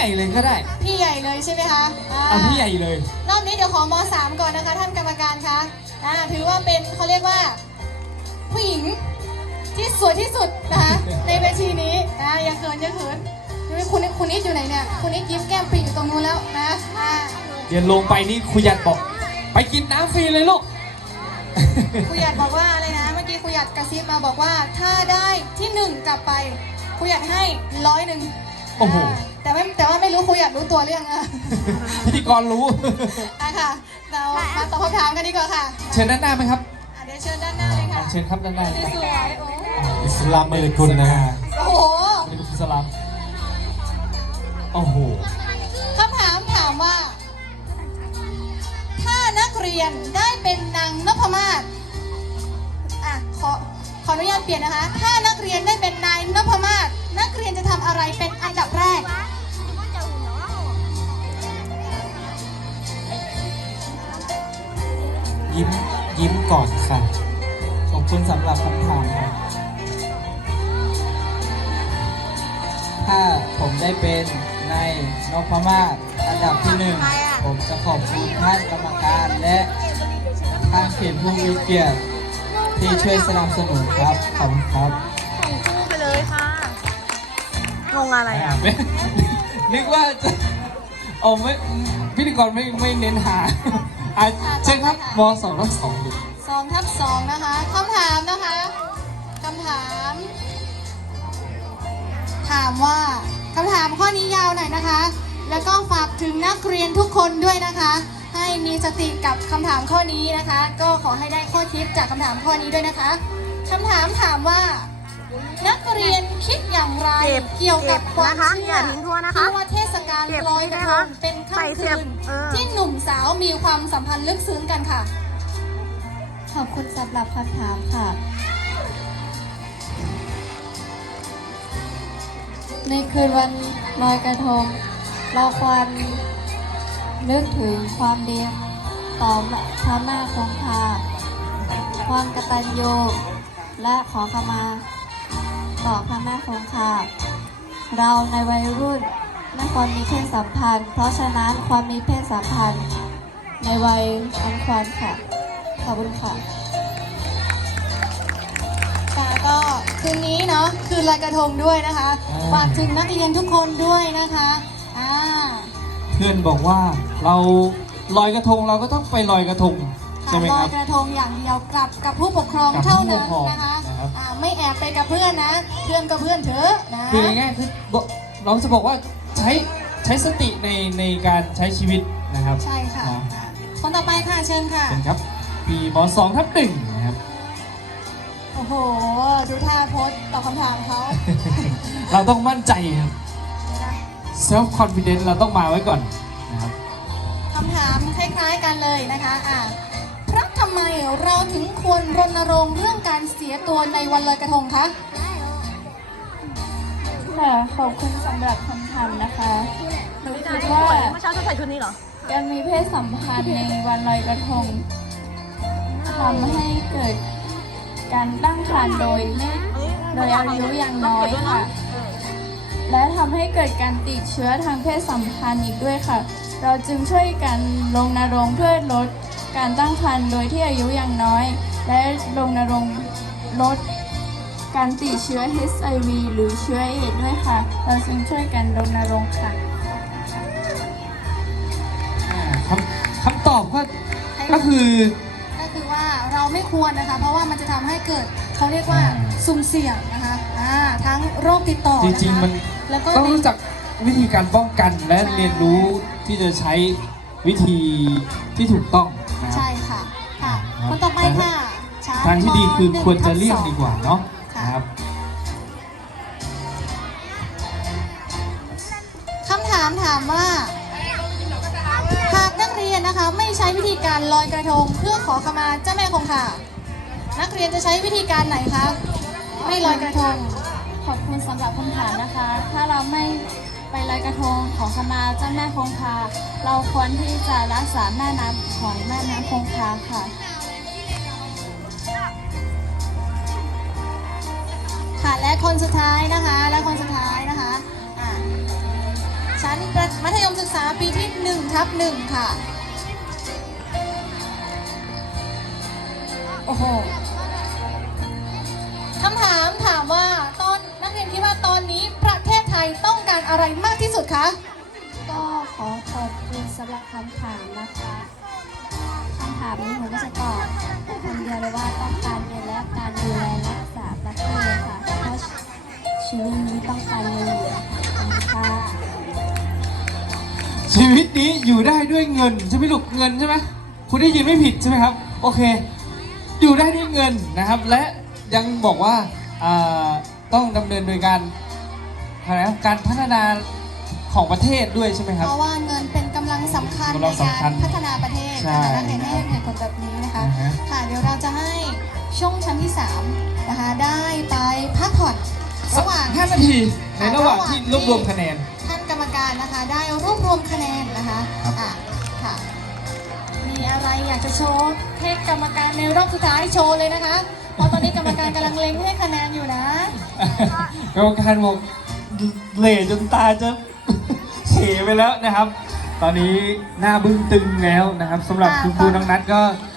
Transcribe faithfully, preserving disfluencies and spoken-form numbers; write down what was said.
ญ่เลยก็ได้พี่ใหญ่เลยใช่ไหมคะอ่ะพี่ใหญ่เลยรอบนี้เดี๋ยวขอมสามก่อนนะคะท่านกรรมการคะอ่าถือว่าเป็นเขาเรียกว่าผู้หญิงที่สวยที่สุดนะคะในเวทีนี้นะอย่าเขินอย่าเขินคุณคุณนิดอยู่ไหนเนี่ยคุณนิดยิ้มแก้มปีอยู่ตรงนู้นแล้วนะอ่าเดี๋ยวลงไปนี่ครูหยัดบอกไปกินน้ำฟรีเลยลูกครูหยัดบอกว่าอะไรนะเมื่อกี้ครูหยัดกระซิบมาบอกว่าถ้าได้ที่หนึ่งกลับไปครูหยัดให้ร้อยหนึ่งโอ้โหแต่ไม่แต่ว่าไม่รู้ครูหยัดรู้ตัวเรื่องอะพิธีกรรู้อ่ะค่ะเรามาตอบคำถามกันดีกว่าค่ะเชิญด้านหน้าไหมครับเดี๋ยวเชิญด้านหน้าเลยค่ะเชิญครับด้านหน้าสวยอิสลามไม่ได้คุณนะฮะโอ้โหอิสลามโอ้โหคำถามถามว่าถ้านักเรียนได้เป็นนางนพมาศอ่ะขอขออนุญาตเปลี่ยนนะคะถ้านักเรียนได้เป็นนายนพมาศนักเรียนจะทำอะไรเป็นอันดับแรกยิ้มยิ้มก่อนค่ะขอบคุณสำหรับคำถามครับถ้าผมได้เป็นนายนพมาศอันดับที่หนึ่งผมจะขอบคุณท่านกรรมการและท่านเขียนผู้มีเกียรติที่ช่วยสนับสนุนครับขอบคุณครับส่งคู่ไปเลยค่ะงงอะไรอ่ะนึกว่าจะโอ้ไม่พิธีกรไม่ไม่เน้นหาเชิญครับมสองทับสองสองทับสองนะคะคำถามนะคะคำถาม ถามว่าคำถามข้อนี้ยาวหน่อยนะคะแล้วก็ฝากถึงนักเรียนทุกคนด้วยนะคะให้มีสติกับคำถามข้อนี้นะคะก็ขอให้ได้ข้อคิดจากคำถามข้อนี้ด้วยนะคะคำถามถามว่านักเรียนคิดอย่างไรเกี่ยวกับความเชื่อที่ว่าเทศกาลลอยกระทงเป็นค่ำคืนที่หนุ่มสาวมีความสัมพันธ์ลึกซึ้งกันค่ะขอบคุณสำหรับคำถามค่ะในคืนวันลอยกระทงเราควรนึกถึงความดีต่อพระแม่คงคาความกตัญญูและขอขมาต่อพระแม่คงคาเราในวัยรุ่นไม่ควรมีเพศสัมพันธ์เพราะฉะนั้นความมีเพศสัมพันธ์ในวัยอันควรค่ะขอบคุณค่ะค่ะก็คืนนี้เนาะคืนลอยกระทงด้วยนะคะฝากถึงนักเรียนทุกคนด้วยนะคะอ่าเพื่อนบอกว่าเราลอยกระทงเราก็ต้องไปลอยกระทงใช่ไหมครับลอยกระทงอย่างเดียวกับกับผู้ปกครองเท่านั้นนะคะอ่าไม่แอบไปกับเพื่อนนะเพื่อนก็เพื่อนเถอะนะคือง่ายๆคือเราจะบอกว่าใช้ใช้สติในในการใช้ชีวิตนะครับใช่ค่ะคนต่อไปค่ะเชิญค่ะเชิญครับปีมสองทับหนึ่งนะครับโอ้โหดูท่าโพสตอบคำถามเขาเราต้องมั่นใจครับ self confidence เราต้องมาไว้ก่อนนะครับคำถามคล้ายๆกันเลยนะคะอ่าเพราะทำไมเราถึงควรรณรงค์เรื่องการเสียตัวในวันลอยกระทงคะค่ะขอบคุณสำหรับคำถามนะคะหนูคิดว่าเมื่อเช้าจะใส่ชุดนี้เหรอการมีเพศสัมพันธ์ในวันลอยกระทงทำให้เกิดการตั้งครรภ์โดยไม่โดยอายุยังน้อยค่ะและทำให้เกิดการติดเชื้อทางเพศสัมพันธ์อีกด้วยค่ะเราจึงช่วยกันรณรงค์เพื่อลดการตั้งครรภ์โดยที่อายุยังน้อยและรณรงค์ลดการติดเชื้อ เอช ไอ วี หรือเชื้อเอดส์ด้วยค่ะเราจึงช่วยกันรณรงค์ค่ะคำคำตอบก็ก็คือก็คือว่าเราไม่ควรนะคะเพราะว่ามันจะทำให้เกิดเขาเรียกว่าสุ่มเสี่ยงนะคะอ่าทั้งโรคติดต่อจริงๆมันต้องรู้จักวิธีการป้องกันและเรียนรู้ที่จะใช้วิธีที่ถูกต้องใช่ค่ะค่ะคนต่อไปค่ะทางที่ดีคือควรจะเลี่ยงดีกว่าเนาะครับคำถามถามว่าหากนักเรียนนะคะไม่ใช้วิธีการลอยกระทงเพื่อขอขมาเจ้าแม่คงคานักเรียนจะใช้วิธีการไหนคะไม่ลอยกระทงขอบคุณสำหรับคำถามนะคะถ้าเราไม่ไปลอยกระทงขอขมาเจ้าแม่คงคาเราควรที่จะรักษาแม่น้ำของแม่น้ำคงคาค่ะค่ะและคนสุดท้ายนะคะและคนสุดท้ายนะคะอ่าใช้นมัธยมศึกษาปีที่หนึ่งทับหนึ่งค่ะ โอ้โหคำถามถามว่าตอนนักเรียนคิดว่าตอนนี้ประเทศไทยต้องการอะไรมากที่สุดคะก็ขอขอบคุณสำหรับคำถามนะคะคำถามนี้ผมก็จะตอบคนเดียวเลยว่าต้องการเงินและการดูแลรักษาประเทศค่ะเพราะชีวิตนี้ต้องการเงินอยู่ค่ะชีวิตนี้อยู่ได้ด้วยเงินใช่ไหมลูกเงินใช่ไหมคุณได้ยินไม่ผิดใช่ไหมครับโอเค อยู่ได้ด้วยเงินนะครับ และยังบอกว่าอ่าต้องดำเนินโดยการอะไรนะการพัฒนาของประเทศด้วยใช่ไหมครับเพราะว่าเงินเป็นกำลังสำคัญกำในลังกาสำคัรญพัฒนาประเทศใช่นะคะนักเรียนให้เหตุผลแบบนี้นะคะอือฮะค่ะเดี๋ยวเราจะให้ช่วงชั้นที่สามนะคะได้ไปพักผ่อนระหว่างห้านาทีในระหว่างที่รวบรวมคะแนนท่านกรรมการนะคะได้รวบรวมคะแนนนะคะครับอ่ะค่ะ มีอะไรอยากจะโชว์ให้กรรมการในรอบสุดท้ายโชว์เลยนะคะ เพราะตอนนี้กรรมการกำลังเล็งให้คะแนนอยู่นะกรรมการบอกเหล่จนตาจะเขไปแล้วนะครับ ตอนนี้หน้าบึ้งตึงแล้วนะครับสำหรับอ่าคุณครูตอนน้องนัทก็